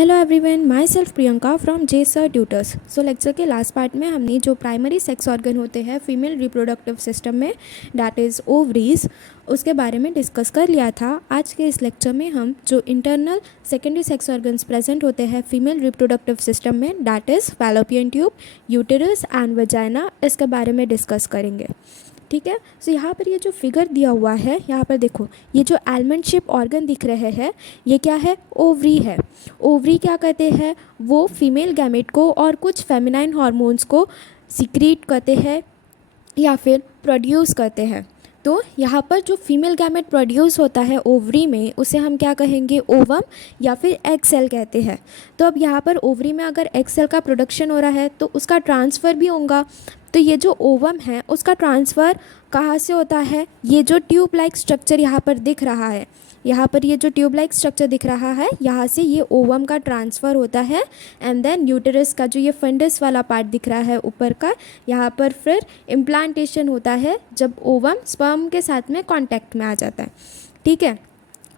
Hello everyone, my self Priyanka from J sir tutors. So lecture के last part में हमने जो प्राइमरी सेक्स ऑर्गन होते हैं फीमेल रिप्रोडक्टिव सिस्टम में, डैट इज़ ओवरीज, उसके बारे में डिस्कस कर लिया था। आज के इस लेक्चर में हम जो internal secondary sex organs present होते हैं फीमेल रिप्रोडक्टिव सिस्टम में, that is fallopian tube, uterus and vagina, इसके बारे में डिस्कस करेंगे। ठीक है। सो यहाँ पर ये जो फिगर दिया हुआ है, यहाँ पर देखो, ये जो आलमंड शेप ऑर्गन दिख रहे हैं, ये क्या है? ओवरी है। ओवरी क्या करते हैं? वो फीमेल गैमेट को और कुछ फेमिनाइन हार्मोन्स को सिक्रीट करते हैं या फिर प्रोड्यूस करते हैं। तो यहाँ पर जो फीमेल गैमेट प्रोड्यूस होता है ओवरी में, उसे हम क्या कहेंगे? ओवम या फिर एग सेल कहते हैं। तो अब यहाँ पर ओवरी में अगर एग सेल का प्रोडक्शन हो रहा है तो उसका ट्रांसफ़र भी होगा। तो ये जो ओवम है उसका ट्रांसफ़र कहाँ से होता है? ये जो ट्यूब लाइक स्ट्रक्चर यहाँ पर दिख रहा है, यहाँ पर ये जो ट्यूब लाइक स्ट्रक्चर दिख रहा है, यहाँ से ये ओवम का ट्रांसफ़र होता है। एंड देन यूटेरस का जो ये फंडस वाला पार्ट दिख रहा है ऊपर का, यहाँ पर फिर इम्प्लांटेशन होता है जब ओवम स्पर्म के साथ में कांटेक्ट में आ जाता है। ठीक है।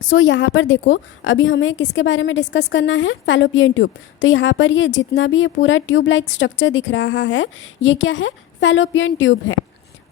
सो यहाँ पर देखो, अभी हमें किसके बारे में डिस्कस करना है? Fallopian tube. तो यहाँ पर ये जितना भी ये पूरा ट्यूब लाइक स्ट्रक्चर दिख रहा है, ये क्या है? फैलोपियन ट्यूब है।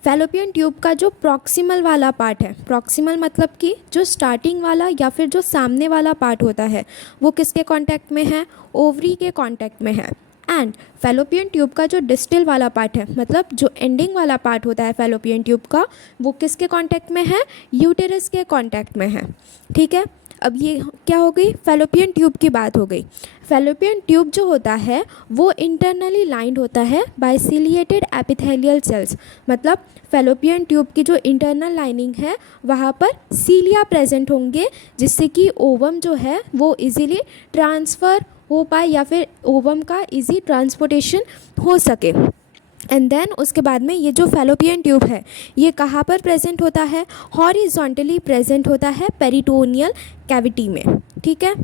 फैलोपियन ट्यूब का जो प्रॉक्सिमल वाला पार्ट है, प्रॉक्सिमल मतलब कि जो स्टार्टिंग वाला या फिर जो सामने वाला पार्ट होता है, वो किसके कांटेक्ट में है? ओवरी के कांटेक्ट में है। एंड फैलोपियन ट्यूब का जो डिस्टल वाला पार्ट है, मतलब जो एंडिंग वाला पार्ट होता है फैलोपियन ट्यूब का, वो किसके कांटेक्ट में है? यूटेरस के कांटेक्ट में है। ठीक है। अब ये क्या हो गई? फैलोपियन ट्यूब की बात हो गई। फैलोपियन ट्यूब जो होता है वो इंटरनली लाइंड होता है बाय सिलिएटेड एपिथेलियल सेल्स। मतलब फैलोपियन ट्यूब की जो इंटरनल लाइनिंग है वहाँ पर सीलिया प्रेजेंट होंगे, जिससे कि ओवम जो है वो इजीली ट्रांसफ़र हो पाए या फिर ओवम का इजी ट्रांसपोर्टेशन हो सके। एंड देन उसके बाद में ये जो फैलोपियन ट्यूब है ये कहाँ पर प्रेजेंट होता है? हॉरिजॉन्टली प्रेजेंट होता है पेरिटोनियल कैविटी में। ठीक है।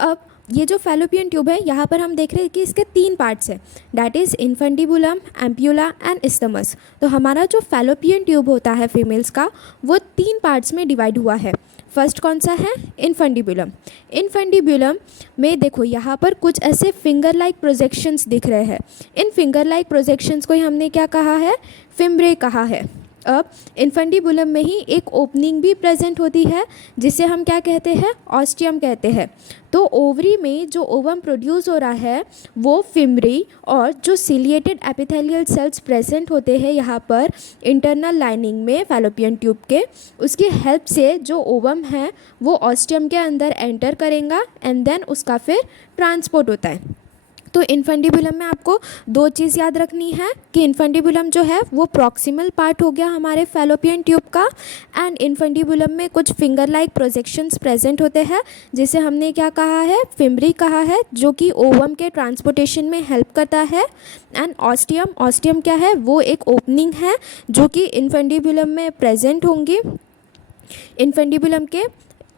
अब ये जो फैलोपियन ट्यूब है, यहाँ पर हम देख रहे हैं कि इसके 3 पार्ट्स हैं, that is infundibulum, ampulla and isthmus. तो हमारा जो फैलोपियन ट्यूब होता है फीमेल्स का, वो 3 पार्ट्स में डिवाइड हुआ है। फर्स्ट कौन सा है? इन्फेंटिबुलम। इन्फेंटिबुलम में देखो, यहाँ पर कुछ ऐसे फिंगर लाइक प्रोजेक्शंस दिख रहे हैं। इन फिंगर लाइक प्रोजेक्शंस को ही हमने क्या कहा है? फिम्ब्रे कहा है। अब इन्फेंटिबुलम में ही एक ओपनिंग भी प्रेजेंट होती है, जिसे हम क्या कहते हैं? ऑस्टियम कहते हैं। तो ओवरी में जो ओवम प्रोड्यूस हो रहा है वो फिम्ब्री, और जो सिलिएटेड एपिथेलियल सेल्स प्रेजेंट होते हैं यहाँ पर इंटरनल लाइनिंग में फैलोपियन ट्यूब के, उसकी हेल्प से जो ओवम है वो ऑस्टियम के अंदर एंटर करेगा एंड देन उसका फिर ट्रांसपोर्ट होता है। तो इन्फेंटिबुलम में आपको 2 चीज़ याद रखनी है कि इन्फेंटिबुलम जो है वो प्रॉक्सिमल पार्ट हो गया हमारे फैलोपियन ट्यूब का, एंड इन्फेंटिबुलम में कुछ फिंगर लाइक प्रोजेक्शंस प्रेजेंट होते हैं, जिसे हमने क्या कहा है? फिम्ब्री कहा है, जो कि ओवम के ट्रांसपोर्टेशन में हेल्प करता है। एंड ऑस्टियम, ऑस्टियम क्या है? वो एक ओपनिंग है जो कि इन्फेंटिबुलम में प्रेजेंट होंगी। इन्फेंटिबुलम के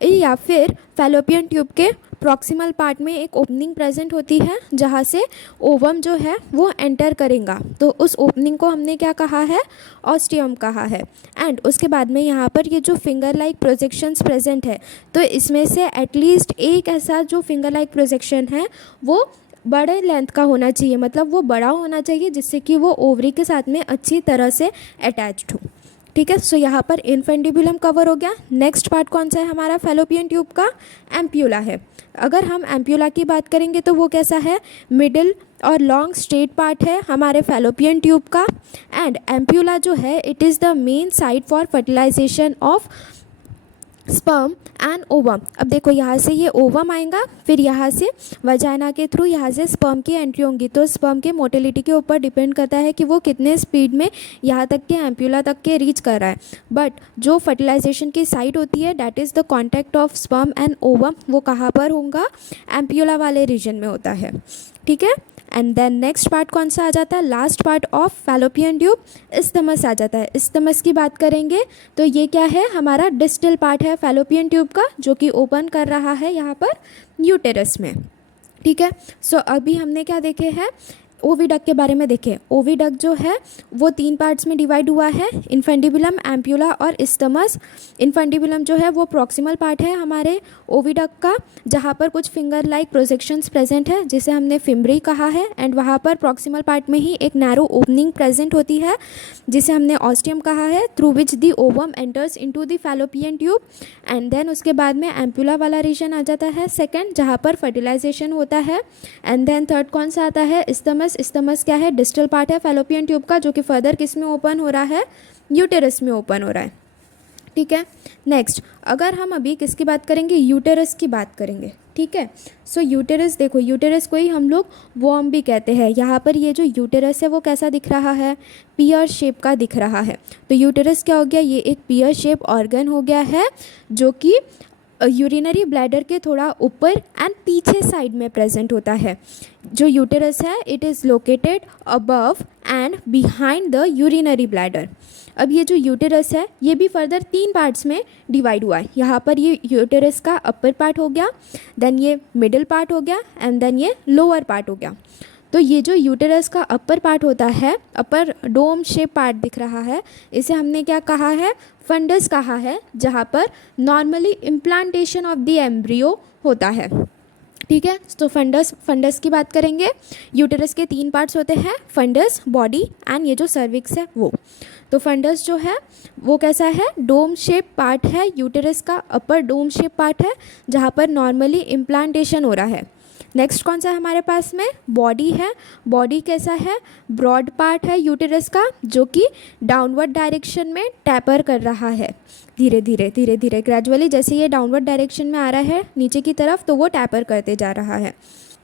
या फिर फैलोपियन ट्यूब के प्रॉक्सिमल पार्ट में एक ओपनिंग प्रेजेंट होती है, जहाँ से ओवम जो है वो एंटर करेगा। तो उस ओपनिंग को हमने क्या कहा है? ऑस्टियम कहा है। एंड उसके बाद में यहाँ पर ये जो फिंगर लाइक प्रोजेक्शंस प्रेजेंट है, तो इसमें से एटलीस्ट एक ऐसा जो फिंगर लाइक प्रोजेक्शन है वो बड़े लेंथ का होना चाहिए, मतलब वो बड़ा होना चाहिए, जिससे कि वो ओवरी के साथ में अच्छी तरह से अटैच्ड हो। ठीक है। सो यहाँ पर इन्फेंटिबुलम कवर हो गया। नेक्स्ट पार्ट कौन सा है हमारा फैलोपियन ट्यूब का? एम्प्यूला है। अगर हम एम्प्यूला की बात करेंगे तो वो कैसा है? मिडिल और लॉन्ग स्ट्रेट पार्ट है हमारे फैलोपियन ट्यूब का। एंड एम्प्यूला जो है, it is the main site for fertilisation of sperm and ovum. अब देखो, यहाँ से ये ओवम आएगा, फिर यहाँ से वजाइना के थ्रू यहाँ से स्पर्म की एंट्री होंगी। तो स्पर्म के मोटिलिटी के ऊपर डिपेंड करता है कि वो कितने स्पीड में यहाँ तक के एम्प्यूला तक के रीच कर रहा है। बट जो फर्टिलाइजेशन की साइट होती है, that is the contact of sperm and ovum, वो कहाँ पर होगा? एम्प्यूला वाले रीजन में होता है। ठीक है। एंड देन नेक्स्ट पार्ट कौन सा आ जाता है? Last part of fallopian tube, isthmus आ जाता है। इस्टमस की बात करेंगे तो ये क्या है? हमारा डिस्टल पार्ट है फैलोपियन ट्यूब का, जो कि ओपन कर रहा है यहाँ पर यूटेरस में। ठीक है। सो अभी हमने क्या देखे हैं? ओविडक्ट के बारे में देखें। ओविडक्ट जो है वो 3 पार्ट्स में डिवाइड हुआ है, इन्फेंटिबुलम, एम्प्यूला और इस्टमस। इन्फेंटिबुलम जो है वो प्रॉक्सिमल पार्ट है हमारे ओविडक्ट का, जहाँ पर कुछ फिंगर लाइक प्रोजेक्शंस प्रेजेंट है जिसे हमने फिम्बरी कहा है। एंड वहाँ पर प्रॉक्सिमल पार्ट में ही एक नैरो ओपनिंग प्रेजेंट होती है जिसे हमने ऑस्टियम कहा है, through which the ovum enters into the fallopian tube. And then उसके बाद में एम्प्यूला वाला रीजन आ जाता है सेकंड, जहाँ पर फर्टिलाइजेशन होता है। एंड देन थर्ड कौन सा आता है, इस्टमस। इस्टमस क्या है, डिस्टल पार्ट है फैलोपियन ट्यूब का, जो कि फर्दर किस में ओपन हो रहा है, यूटेरस में ओपन हो रहा है। ठीक है। नेक्स्ट अगर हम अभी किसकी बात करेंगे, यूटेरस की बात करेंगे। ठीक है। सो यूटेरस देखो, यूटेरस को ही हम लोग वॉर्म भी कहते हैं। यहाँ पर ये जो यूटेरस है वो कैसा दिख रहा है, पियर शेप का दिख रहा है। तो यूटेरस क्या हो गया, ये एक पियर शेप ऑर्गन हो गया है जो कि यूरिनरी ब्लैडर के थोड़ा ऊपर एंड पीछे साइड में प्रेजेंट होता है। जो यूटेरस है it is located above and behind the urinary bladder. अब ये जो यूटेरस है ये भी फर्दर 3 पार्ट्स में डिवाइड हुआ है। यहाँ पर ये यूटेरस का अपर पार्ट हो गया, देन ये मिडिल पार्ट हो गया एंड देन ये लोअर पार्ट हो गया। तो ये जो यूटेरस का अपर पार्ट होता है, अपर डोम शेप पार्ट दिख रहा है, इसे हमने क्या कहा है, फंडस कहा है, जहाँ पर normally implantation of the embryo होता है। ठीक है। तो फंडस की बात करेंगे। यूटेरस के 3 पार्ट्स होते हैं, फंडस, बॉडी एंड ये जो सर्विक्स है वो। तो फंडस जो है वो कैसा है, डोम शेप पार्ट है, यूटेरस का अपर डोम शेप पार्ट है जहाँ पर नॉर्मली इम्प्लांटेशन हो रहा है। नेक्स्ट कौन सा है हमारे पास में, बॉडी है। बॉडी कैसा है, ब्रॉड पार्ट है यूटेरस का जो कि डाउनवर्ड डायरेक्शन में टैपर कर रहा है, धीरे धीरे ग्रेजुअली जैसे ये डाउनवर्ड डायरेक्शन में आ रहा है नीचे की तरफ तो वो टैपर करते जा रहा है।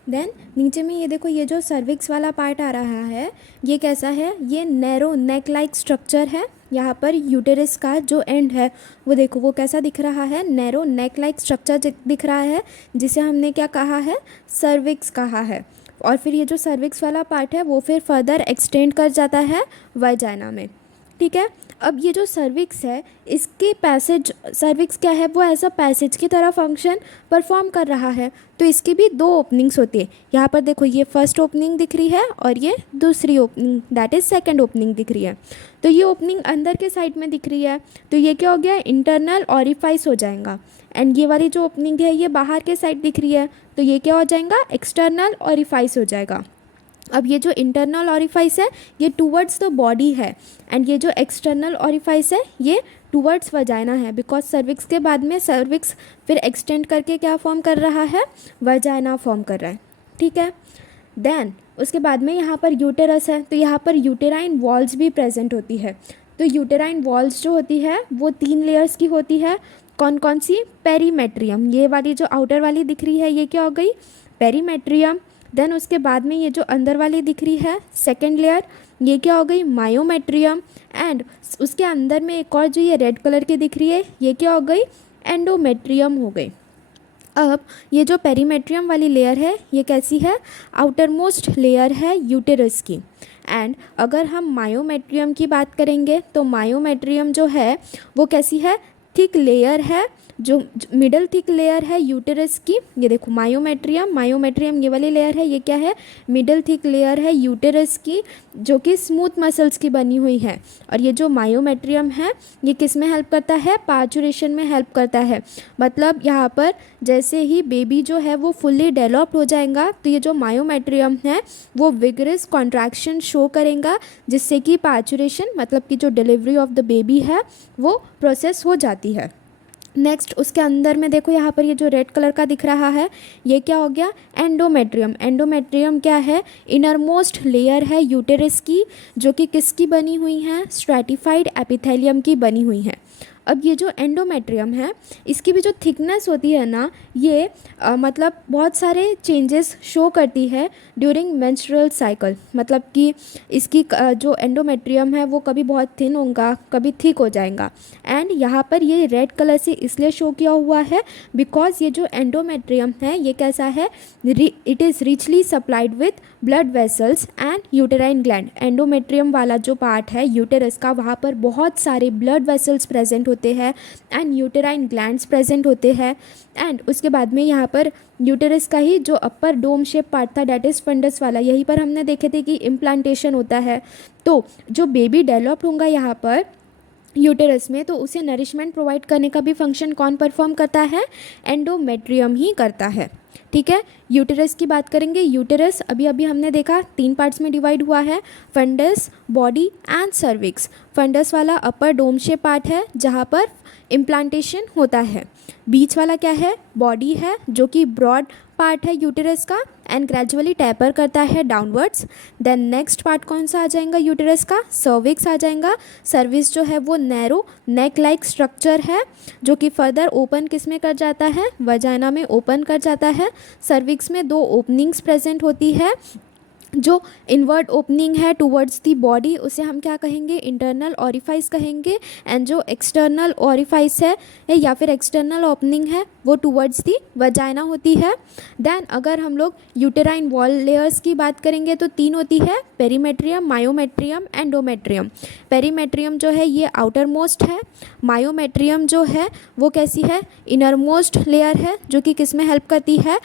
देन नीचे में ये देखो, ये जो सर्विक्स वाला पार्ट आ रहा है ये कैसा है, ये नैरो नेक लाइक स्ट्रक्चर है। यहाँ पर यूटेरस का जो एंड है वो देखो वो कैसा दिख रहा है, नैरो नेक लाइक स्ट्रक्चर दिख रहा है जिसे हमने क्या कहा है, सर्विक्स कहा है। और फिर ये जो सर्विक्स वाला पार्ट है वो फिर फर्दर एक्सटेंड कर जाता है वाजाइना में। ठीक है। अब ये जो सर्विक्स है इसके पैसेज, सर्विक्स क्या है, वो ऐसा पैसेज की तरह फंक्शन परफॉर्म कर रहा है। तो इसकी भी 2 ओपनिंग्स होती है। यहाँ पर देखो ये फर्स्ट ओपनिंग दिख रही है और ये दूसरी opening that is second opening दिख रही है। तो ये ओपनिंग अंदर के साइड में दिख रही है तो ये क्या हो गया, इंटरनल ऑरिफाइस हो जाएगा। एंड ये वाली जो ओपनिंग है ये बाहर के साइड दिख रही है तो ये क्या हो जाएगा, एक्सटर्नल ऑरिफाइस हो जाएगा। अब ये जो इंटरनल ऑरिफाइस है ये टूवर्ड्स द बॉडी है एंड ये जो एक्सटर्नल ऑरिफाइस है ये टूवर्ड्स वजाइना है, बिकॉज सर्विक्स के बाद में सर्विक्स फिर एक्सटेंड करके क्या फॉर्म कर रहा है, वजाइना फॉर्म कर रहा है। ठीक है। देन उसके बाद में यहाँ पर यूटेरस है तो यहाँ पर यूटेराइन वॉल्स भी प्रेजेंट होती है। तो यूटेराइन वॉल्स जो होती है वो 3 लेयर्स की होती है। कौन कौन सी, पेरीमेट्रियम, ये वाली जो आउटर वाली दिख रही है ये क्या हो गई, पेरीमेट्रियम। देन उसके बाद में ये जो अंदर वाली दिख रही है सेकेंड लेयर ये क्या हो गई, मायोमेट्रियम। एंड उसके अंदर में एक और जो ये रेड कलर की दिख रही है ये क्या हो गई, एंडोमेट्रियम हो गई। अब ये जो पेरीमेट्रियम वाली लेयर है ये कैसी है, आउटर मोस्ट लेयर है यूटेरस की। एंड अगर हम मायोमेट्रियम की बात करेंगे तो मायोमेट्रियम जो है वो कैसी है, थिक लेयर है, जो मिडल थिक लेयर है यूटेरस की। ये देखो मायोमेट्रियम ये वाली लेयर है, ये क्या है, मिडल थिक लेयर है यूटेरस की जो कि स्मूथ मसल्स की बनी हुई है। और ये जो मायोमेट्रियम है ये किस में हेल्प करता है, पार्चुरेशन में हेल्प करता है। मतलब यहाँ पर जैसे ही बेबी जो है वो फुल्ली डेवलप्ड हो जाएगा तो ये जो मायोमेट्रियम है वो विगरस कॉन्ट्रैक्शन शो करेगा जिससे कि पार्चुरेशन मतलब कि जो डिलीवरी ऑफ द बेबी है वो प्रोसेस हो जाती है। नेक्स्ट उसके अंदर में देखो यहाँ पर ये जो रेड कलर का दिख रहा है ये क्या हो गया, एंडोमेट्रियम। एंडोमेट्रियम क्या है, इनर मोस्ट लेयर है यूटेरस की जो कि किसकी बनी हुई है, स्ट्रैटिफाइड एपिथेलियम की बनी हुई है। अब ये जो एंडोमेट्रियम है इसकी भी जो थिकनेस होती है ना ये मतलब बहुत सारे चेंजेस शो करती है ड्यूरिंग मेंस्ट्रुअल साइकिल। मतलब कि इसकी जो एंडोमेट्रियम है वो कभी बहुत थिन होगा कभी थिक हो जाएगा। एंड यहाँ पर ये रेड कलर से इसलिए शो किया हुआ है बिकॉज ये जो एंडोमेट्रियम है ये कैसा है, it is richly supplied with blood vessels and uterine gland. Endometrium वाला जो पार्ट है यूटेरस का वहाँ पर बहुत सारे ब्लड वेसल्स प्रेजेंट होते हैं एंड यूटेराइन ग्लैंड्स प्रेजेंट होते हैं। एंड उसके बाद में यहाँ पर यूटेरस का ही जो अपर डोम शेप पार्ट था डैट इज़ फंडस वाला, यहीं पर हमने देखे थे कि इम्प्लांटेशन होता है। तो जो बेबी डेवलप होगा यहाँ पर यूटेरस में, तो उसे नरिशमेंट प्रोवाइड करने का भी फंक्शन कौन परफॉर्म करता है? एंडोमेट्रियम ही करता है। ठीक है, यूटेरस की बात करेंगे। यूटेरस अभी अभी हमने देखा 3 पार्ट्स में डिवाइड हुआ है, fundus, body and cervix. Fundus वाला अपर डोम शेप पार्ट है जहाँ पर इम्प्लांटेशन होता है। बीच वाला क्या है? बॉडी है, जो कि ब्रॉड पार्ट है यूटेरस का एंड ग्रेजुअली टैपर करता है डाउनवर्ड्स। देन नेक्स्ट पार्ट कौन सा आ जाएगा यूटेरस का? सर्विक्स आ जाएगा। सर्विक्स जो है वो नैरो नेक लाइक स्ट्रक्चर है जो कि फर्दर ओपन किस में कर जाता है? वजाइना में ओपन कर जाता है। सर्विक्स में 2 ओपनिंग्स प्रेजेंट होती है। जो इनवर्ड ओपनिंग है टुवर्ड्स दी बॉडी उसे हम क्या कहेंगे? इंटरनल ऑरिफाइस कहेंगे। एंड जो एक्सटर्नल ऑरिफाइस है या फिर एक्सटर्नल ओपनिंग है वो टुवर्ड्स दी वजाइना होती है। देन अगर हम लोग यूटेराइन वॉल लेयर्स की बात करेंगे तो 3 होती है, पेरीमेट्रियम, मायोमेट्रियम, एंडोमेट्रियम। पेरीमेट्रियम जो है ये आउटर मोस्ट है। मायोमेट्रियम जो है वो कैसी है? इनर मोस्ट लेयर है जो कि किस में हेल्प करती है?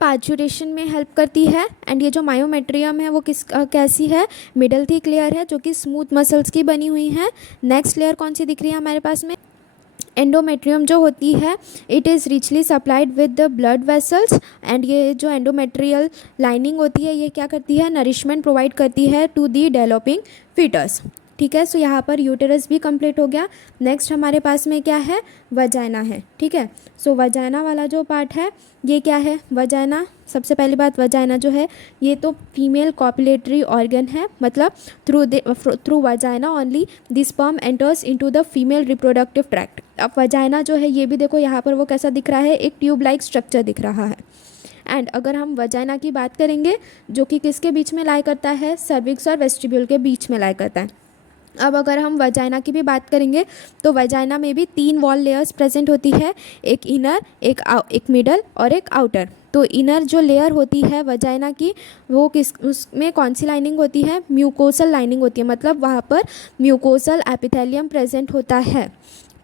पार्चुरेशन में हेल्प करती है। एंड ये जो मायोमेट्रियम है वो कैसी है? मिडल थिक लेयर है जो कि स्मूथ मसल्स की बनी हुई है। नेक्स्ट लेयर कौन सी दिख रही है हमारे पास में? एंडोमेट्रियम जो होती है it is richly supplied with the blood vessels. And ये जो एंडोमेट्रियल लाइनिंग होती है ये क्या करती है? नरिशमेंट प्रोवाइड करती है टू दी डेवलपिंग फीटस। ठीक है, सो यहाँ पर यूटेरस भी कंप्लीट हो गया। नेक्स्ट हमारे पास में क्या है? वजाइना है। ठीक है, सो वजाइना वाला जो पार्ट है ये क्या है? वजाइना, सबसे पहली बात वजाइना जो है ये तो फीमेल कॉपुलेटरी ऑर्गन है, मतलब through vagina only the sperm enters into the female reproductive tract. अब वजाइना जो है ये भी देखो यहाँ पर वो कैसा दिख रहा है? एक ट्यूब लाइक स्ट्रक्चर दिख रहा है। एंड अगर हम वजाइना की बात करेंगे जो कि किसके बीच में लाई करता है? सर्विक्स और वेस्टिब्यूल के बीच में लाई करता है। अब अगर हम वजाइना की भी बात करेंगे तो वजाइना में भी 3 वॉल लेयर्स प्रेजेंट होती है, एक इनर, एक मिडल और एक आउटर। तो इनर जो लेयर होती है वजाइना की वो उसमें कौन सी लाइनिंग होती है? म्यूकोसल लाइनिंग होती है, मतलब वहाँ पर म्यूकोसल एपिथेलियम प्रेजेंट होता है।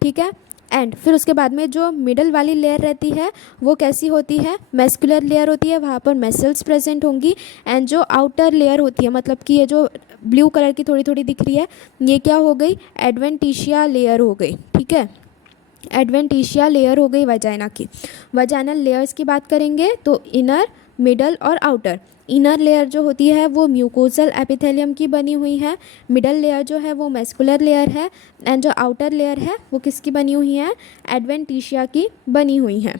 ठीक है, एंड फिर उसके बाद में जो मिडल वाली लेयर रहती है वो कैसी होती है? मैस्कुलर लेयर होती है, वहाँ पर मसल्स प्रेजेंट होंगी। एंड जो आउटर लेयर होती है, मतलब कि ये जो ब्लू कलर की थोड़ी थोड़ी दिख रही है ये क्या हो गई? एडवेंटिशिया लेयर हो गई। ठीक है, एडवेंटिशिया लेयर हो गई वजाइना की। वजाइनल लेयर्स की बात करेंगे तो इनर, मिडल और आउटर। इनर लेयर जो होती है वो म्यूकोसल एपिथेलियम की बनी हुई है। मिडल लेयर जो है वो मैस्कुलर लेयर है। एंड जो आउटर लेयर है वो किसकी बनी हुई है? एडवेंटिशिया की बनी हुई है।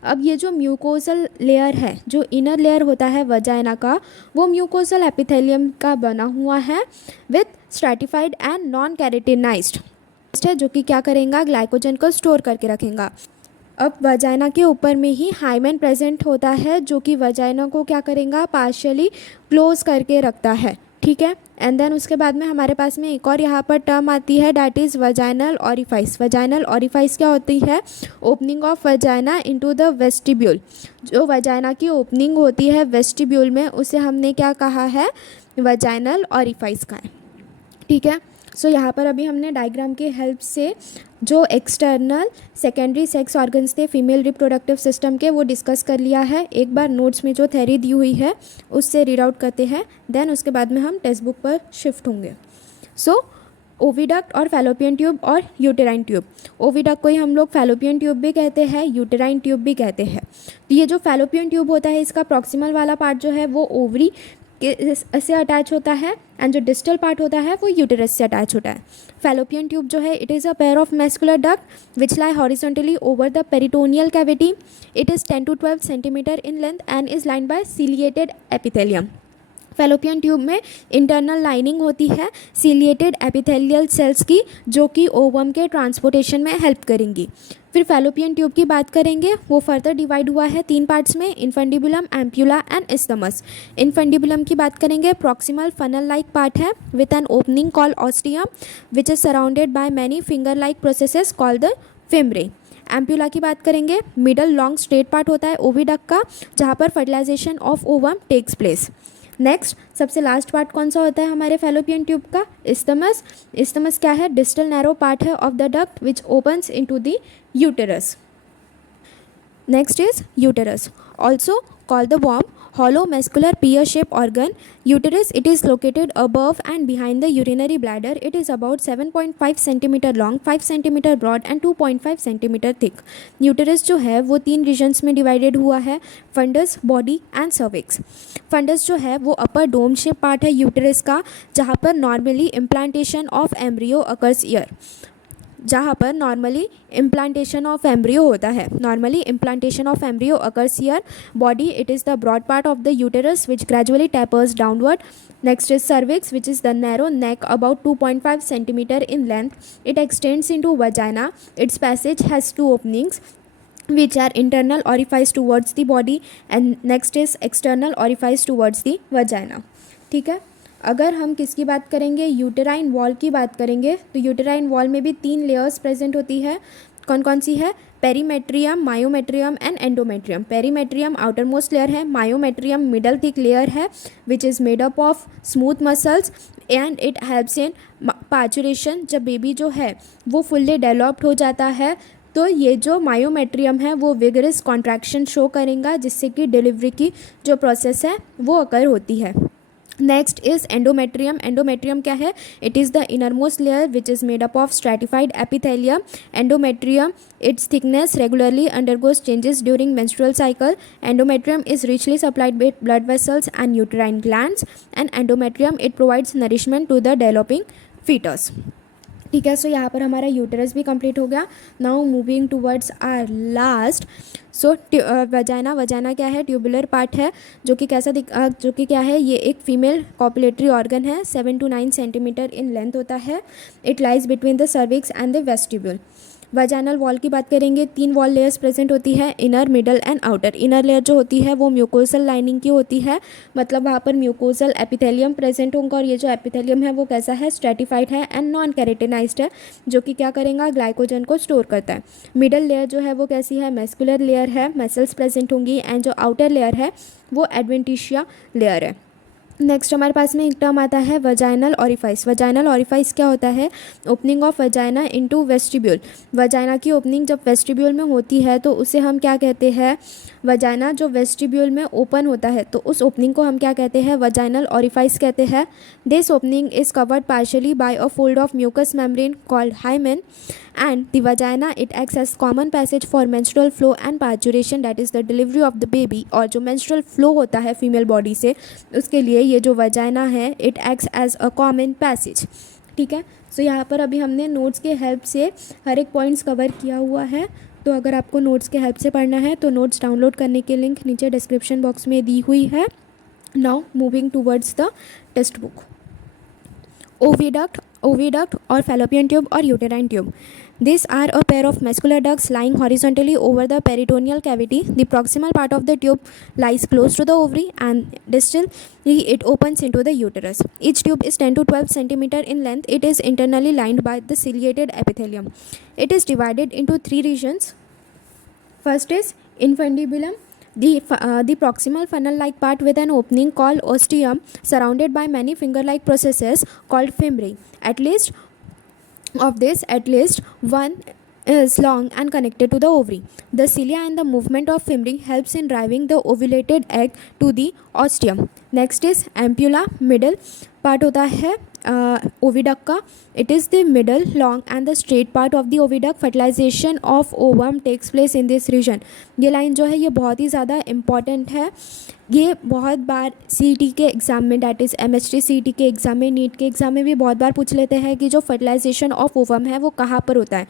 अब ये जो म्यूकोसल लेयर है, जो इनर लेयर होता है वजाइना का, वो म्यूकोसल एपिथेलियम का बना हुआ है with stratified and non keratinised है, जो कि क्या करेगा? ग्लाइकोजन को स्टोर करके रखेगा। अब वजाइना के ऊपर में ही हाइमेन प्रेजेंट होता है जो कि वजाइना को क्या करेगा? पार्शियली क्लोज करके रखता है। ठीक है, एंड देन उसके बाद में हमारे पास में एक और यहाँ पर टर्म आती है that is vaginal orifice. Vaginal orifice क्या होती है? Opening of vagina into the vestibule. जो वजाइना की ओपनिंग होती है वेस्टिब्यूल में उसे हमने क्या कहा है? वजाइनल ऑरिफाइस का है। ठीक है, सो यहाँ पर अभी हमने डायग्राम की हेल्प से जो एक्सटर्नल सेकेंडरी सेक्स ऑर्गन्स थे फीमेल रिप्रोडक्टिव सिस्टम के वो डिस्कस कर लिया है। एक बार नोट्स में जो थ्योरी दी हुई है उससे रीड आउट करते हैं, देन उसके बाद में हम टेक्स्ट बुक पर शिफ्ट होंगे। सो ओविडक्ट और फैलोपियन ट्यूब और यूटेराइन ट्यूब। ओविडक्ट को ही हम लोग फैलोपियन ट्यूब भी कहते हैं, यूटेराइन ट्यूब भी कहते हैं। तो ये जो फैलोपियन ट्यूब होता है इसका प्रॉक्सिमल वाला पार्ट जो है वो ओवरी से अटैच होता है एंड जो डिस्टल पार्ट होता है वो यूटेरस से अटैच होता है। फैलोपियन ट्यूब जो है it is a pair of muscular duct which lie horizontally over the peritoneal cavity. It is 10 to 12 centimetre in length and is lined by ciliated epithelium. Fallopian tube में internal lining होती है ciliated epithelial cells की जो कि ovum के transportation में help करेंगी। फिर फैलोपियन ट्यूब की बात करेंगे, वो फर्दर डिवाइड हुआ है 3 पार्ट्स में, infundibulum, ampulla and isthmus. Infundibulum की बात करेंगे, प्रॉक्सिमल फनल लाइक पार्ट है with an opening called ostium which is surrounded by many finger like processes called the fimbriae. Ampulla की बात करेंगे, मिडल लॉन्ग स्ट्रेट पार्ट होता है ओविडक्ट का जहाँ पर fertilisation of ovum takes place. Next सबसे लास्ट पार्ट कौन सा होता है हमारे फैलोपियन ट्यूब का? इस्थमस। इस्थमस क्या है? डिस्टल नैरो पार्ट है of the duct which opens into the uterus. Next is uterus, also called the womb, hollow muscular pear-shaped organ. Uterus, it is located above and behind the urinary bladder. It is about 7.5 cm long, 5 cm broad and 2.5 cm thick. Uterus जो है वो 3 regions में divided हुआ है, fundus, body and cervix. Fundus जो है वो upper dome shape part है यूटरस का, जहाँ पर normally implantation of embryo occurs here, जहाँ पर नॉर्मली इम्प्लांटेशन ऑफ एम्ब्रियो होता है. Normally implantation of embryo occurs here. Body, it is the broad part of the uterus which gradually tapers downward. Next is cervix, which is the narrow neck about 2.5 cm in length. It extends into vagina. Its passage has 2 openings which are internal orifice towards the body and next is external orifice towards the vagina. ठीक है. अगर हम किसकी बात करेंगे, uterine wall की बात करेंगे, तो यूटेराइन वॉल में भी 3 लेयर्स प्रेजेंट होती है. कौन कौन सी है? Perimetrium, myometrium and endometrium. Perimetrium outer most layer है, मायोमेट्रियम मिडल थिक लेयर है विच is made up of smooth muscles and it helps in parturition. जब बेबी जो है वो फुल्ली डेवलप्ड हो जाता है तो ये जो मायोमेट्रियम है वो विगरस कॉन्ट्रैक्शन शो करेगा, जिससे कि डिलीवरी की जो प्रोसेस है वो अकर होती है. Next is endometrium. एंडोमेट्रियम क्या है? It is the innermost layer which is made up of stratified epithelium. Endometrium, its thickness regularly undergoes changes during menstrual cycle. Endometrium is richly supplied with blood vessels and uterine glands and endometrium it provides nourishment to the developing foetus. ठीक है. सो यहाँ पर हमारा uterus भी complete हो गया. Now moving towards our last. So vagina. Vagina क्या है? ट्यूबुलर पार्ट है जो कि जो कि क्या है, ये एक फीमेल कॉपुलेटरी ऑर्गन है. 7 to 9 सेंटीमीटर इन लेंथ होता है. It lies between the cervix and the vestibule. Vaginal wall की बात करेंगे, 3 वॉल लेयर्स प्रेजेंट होती है, inner, middle and outer. Inner layer जो होती है वो म्यूकोसल लाइनिंग की होती है, मतलब वहाँ पर म्यूकोसल एपिथेलियम प्रेजेंट होगा और ये जो एपिथेलियम है वो कैसा है? स्ट्रेटिफाइड है एंड नॉन कैरेटिनाइज्ड है, जो कि क्या करेगा? ग्लाइकोजन को स्टोर करता है. मिडल लेयर जो है वो कैसी है? मस्कुलर लेयर है, मसल्स प्रेजेंट होंगी एंड जो आउटर लेयर है वो एडवेंटिशिया लेयर है. नेक्स्ट हमारे पास में एक टर्म आता है वजाइनल ऑरिफाइस. वजाइनल ऑरिफाइस क्या होता है? Opening of vagina into vestibule. Vagina की ओपनिंग जब वेस्टिब्यूल में होती है तो उसे हम क्या कहते हैं? वजाइना जो वेस्टिब्यूल में ओपन होता है तो उस ओपनिंग को हम क्या कहते हैं? वजाइनल ऑरिफाइस कहते हैं. This opening is covered partially by a fold of mucous membrane called hymen and the vagina it acts as common passage for menstrual flow and parturition, that is the delivery of the baby. और जो menstrual flow होता है female body से उसके लिए ये जो vagina है it acts as a common passage. ठीक है. सो यहाँ पर अभी हमने नोट्स के हेल्प से हर एक पॉइंट्स कवर किया हुआ है. तो अगर आपको नोट्स के हेल्प से पढ़ना है तो नोट्स डाउनलोड करने की लिंक नीचे डिस्क्रिप्शन बॉक्स में दी हुई है. Now moving towards the text book. Oviduct or fallopian tube or uterine tube. These are a pair of muscular ducts lying horizontally over the peritoneal cavity. The proximal part of the tube lies close to the ovary and distally it opens into the uterus. Each tube is 10 to 12 centimeter in length. It is internally lined by the ciliated epithelium. It is divided into 3 regions. First is infundibulum, the proximal funnel-like part with an opening called ostium, surrounded by many finger-like processes called fimbriae. At least one is long and connected to the ovary. The cilia and the movement of fimbriae helps in driving the ovulated egg to the ostium. Next is ampulla, middle part होता है oviduct का. It is the middle, long and the straight part of the oviduct. Fertilisation of ovum takes place in this region. ये line जो है ये बहुत ही ज़्यादा important है. ये बहुत बार CET के एग्ज़ाम में, डैट इज़ MHT CET के एग्ज़ाम में, नीट के एग्ज़ाम में भी बहुत बार पूछ लेते हैं कि जो फर्टिलाइजेशन ऑफ ओवम है वो कहाँ पर होता है.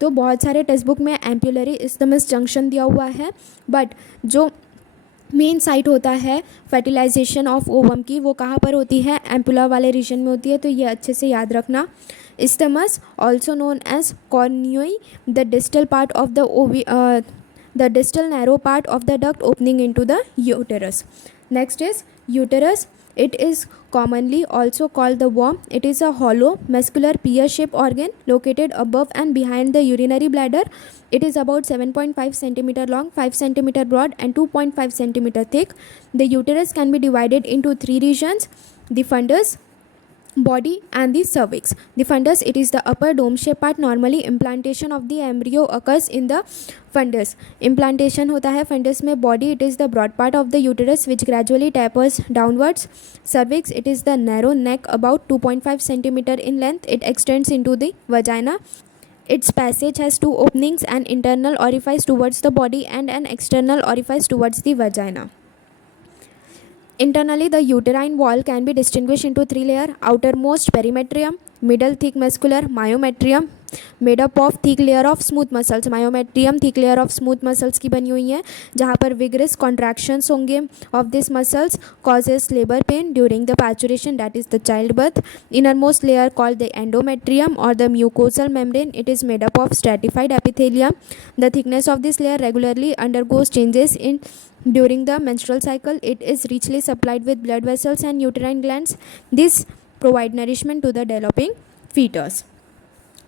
तो बहुत सारे टेक्स्ट बुक में एम्पुलरी इस्थमस जंक्शन दिया हुआ है, बट जो मेन साइट होता है फर्टिलाइजेशन ऑफ ओवम की वो कहाँ पर होती है? एम्पुला वाले रीजन में होती है. तो ये अच्छे से याद रखना. Isthmus also known as cornua, the distal part of the distal narrow part of the duct opening into the uterus. Next is uterus. It is commonly also called the womb. It is a hollow muscular pear-shaped organ located above and behind the urinary bladder. It is about 7.5 cm long, 5 cm broad and 2.5 cm thick. The uterus can be divided into 3 regions: the fundus, body and the cervix. The fundus, it is the upper dome shaped part. Normally implantation of the embryo occurs in the fundus. Implantation होता है fundus में. Body, it is the broad part of the uterus which gradually tapers downwards. Cervix, it is the narrow neck about 2.5 centimeter in length. It extends into the vagina. Its passage has two openings, an internal orifice towards the body and an external orifice towards the vagina. Internally, the uterine wall can be distinguished into three layers: outermost perimetrium, middle thick muscular, myometrium, made up of thick layer of smooth muscles. myometrium thick layer of smooth muscles की बनी हुई है, जहाँ पर vigorous contractions होंगे of these muscles causes labor pain during the parturition, that is the childbirth. Innermost layer called the endometrium or the mucosal membrane, it is made up of stratified epithelium. The thickness of this layer regularly undergoes changes in during the menstrual cycle. It is richly supplied with blood vessels and uterine glands. This provide nourishment to the developing fetus.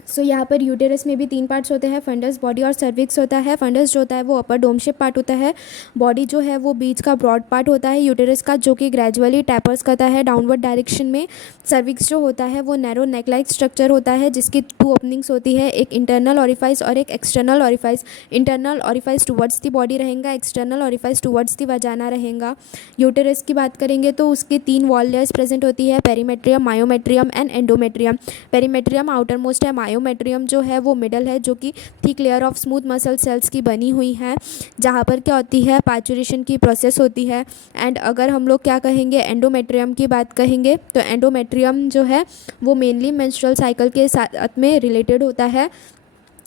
सो यहाँ पर uterus में भी तीन parts होते हैं, funds, body और cervix होता है. फंडस जो होता है वो अपर डोम शेप पार्ट होता है. बॉडी जो है वो बीच का ब्रॉड पार्ट होता है यूटेरस का, जो कि ग्रेजुअली टैपर्स करता है डाउनवर्ड डायरेक्शन में. सर्विक्स जो होता है वो नैरो नेक लाइक स्ट्रक्चर होता है, जिसकी टू ओपनिंग्स होती है, एक इंटरनल ऑरिफाइस और एक external orifice. Internal orifice towards the body रहेगा, एक्सटर्नल ऑरिफाइस टुवर्ड्स दी वजाना रहेगा. यूटेरस की बात करेंगे तो उसके तीन वॉल लेयर्स प्रेजेंट होती है, perimetrium, myometrium and endometrium. Perimetrium outer most है, मायोमेट्रियम जो है वो मिडल है, जो कि thick layer of smooth muscle cells की बनी हुई है, जहाँ पर क्या होती है, पार्चुरेशन की प्रोसेस होती है. एंड अगर हम लोग क्या कहेंगे, एंडोमेट्रियम की बात कहेंगे, तो एंडोमेट्रियम जो है वो मेनली मेंस्ट्रुअल साइकिल के साथ में रिलेटेड होता है.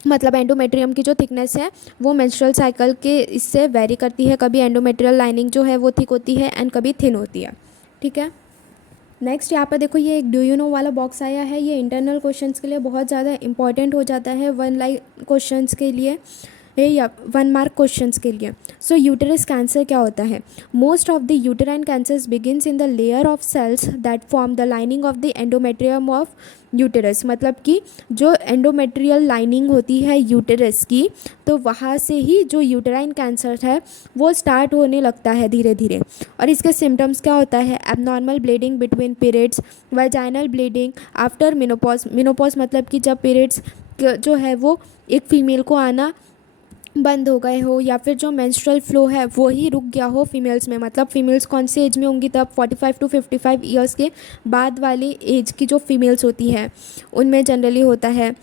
मतलब एंडोमेट्रियम की जो थिकनेस है वो मेंस्ट्रुअल साइकिल के इससे वेरी करती है. कभी एंडोमेट्रियल लाइनिंग जो है वो थिक होती है एंड कभी थिन होती है. ठीक है. नेक्स्ट यहाँ पर देखो, ये एक डू यू नो वाला बॉक्स आया है. ये इंटरनल क्वेश्चंस के लिए बहुत ज़्यादा इंपॉर्टेंट हो जाता है, वन लाइन क्वेश्चंस के लिए या 1 मार्क क्वेश्चंस के लिए. सो यूटेरस कैंसर क्या होता है? Most of the uterine cancers begins in the layer of cells that form the lining of the endometrium of uterus. मतलब कि जो एंडोमेट्रियल लाइनिंग होती है यूटेरस की, तो वहाँ से ही जो यूटेराइन कैंसर है वो स्टार्ट होने लगता है धीरे धीरे. और इसके सिम्टम्स क्या होता है? Abnormal bleeding between periods, वाजाइनल bleeding after menopause. Menopause मतलब कि जब पीरियड्स जो है वो एक फीमेल को आना बंद हो गए हो, या फिर जो मेंस्ट्रुअल फ्लो है वो ही रुक गया हो फीमेल्स में. मतलब फीमेल्स कौन सी एज में होंगी? तब 45 to 55 ईयर्स के बाद वाली एज की जो फीमेल्स होती है उनमें जनरली होता है.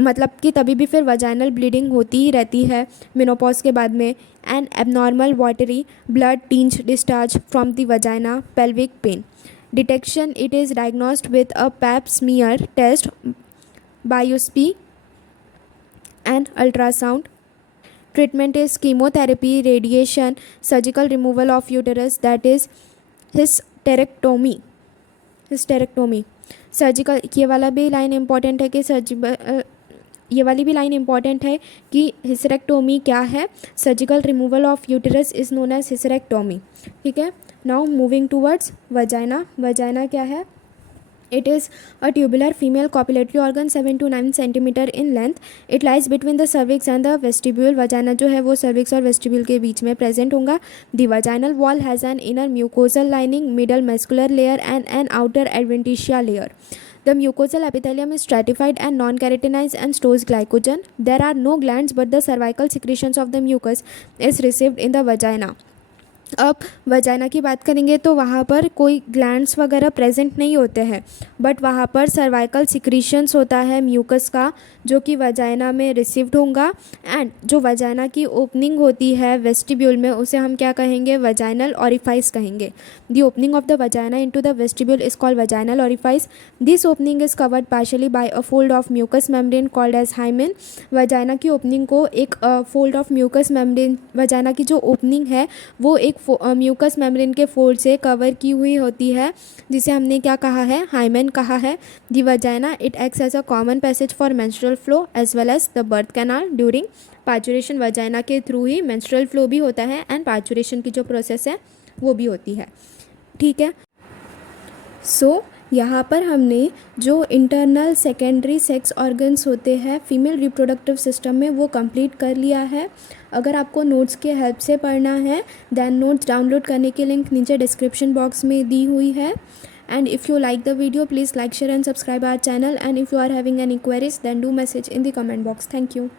मतलब कि तभी भी फिर वजाइनल ब्लीडिंग होती ही रहती है मेनोपॉज के बाद में. And abnormal watery blood tinge discharge from the vagina, pelvic pain. Detection, it is diagnosed with a pap smear test, biopsy and ultrasound. Treatment is chemotherapy, radiation, surgical removal of uterus, that is hysterectomy. Surgical, ये वाला भी line important है कि ये वाली भी line important है कि हिस्टेरेक्टोमी क्या है. Surgical removal of uterus is known as hysterectomy. ठीक है. Now moving towards vagina. Vagina क्या है? It is a tubular female copulatory organ 7 to 9 centimeter in length. It lies between the cervix and the vestibule. Vagina जो है वो cervix और vestibule के बीच में present होगा. The vaginal wall has an inner mucosal lining, middle muscular layer and an outer adventitia layer. The mucosal epithelium is stratified and non-keratinized and stores glycogen. There are no glands, but the cervical secretions of the mucus is received in the vagina. अब vagina की बात करेंगे तो वहाँ पर कोई glands वगैरह present नहीं होते हैं, बट वहाँ पर सर्वाइकल सिक्रीशंस होता है म्यूकस का, जो कि वजाइना में रिसीव्ड होगा. एंड जो वजाइना की ओपनिंग होती है वेस्टिब्यूल में, उसे हम क्या कहेंगे? वजाइनल ऑरिफाइस कहेंगे. The opening of the vagina into the vestibule is called vaginal orifice. This opening is covered partially by a fold of mucous membrane called as hymen. Vagina की opening को एक fold of mucous membrane, vagina की जो opening है वो एक mucous membrane के fold से कवर की हुई होती है, जिसे हमने क्या कहा है? हाइमेन कहा है. The vagina, it acts as a common passage for menstrual flow as well as the birth canal during parturition. Vagina के थ्रू ही मेंस्ट्रुअल फ्लो भी होता है एंड पार्चुरेशन की जो प्रोसेस है वो भी होती है. ठीक है. सो यहाँ पर हमने जो इंटरनल सेकेंडरी सेक्स ऑर्गन्स होते हैं फीमेल रिप्रोडक्टिव सिस्टम में वो कंप्लीट कर लिया है. अगर आपको नोट्स के हेल्प से पढ़ना है देन नोट्स डाउनलोड करने की लिंक नीचे डिस्क्रिप्शन बॉक्स में दी हुई है. And if you like the video, please like, share and subscribe our channel. And if you are having any queries, then do message in the comment box. Thank you.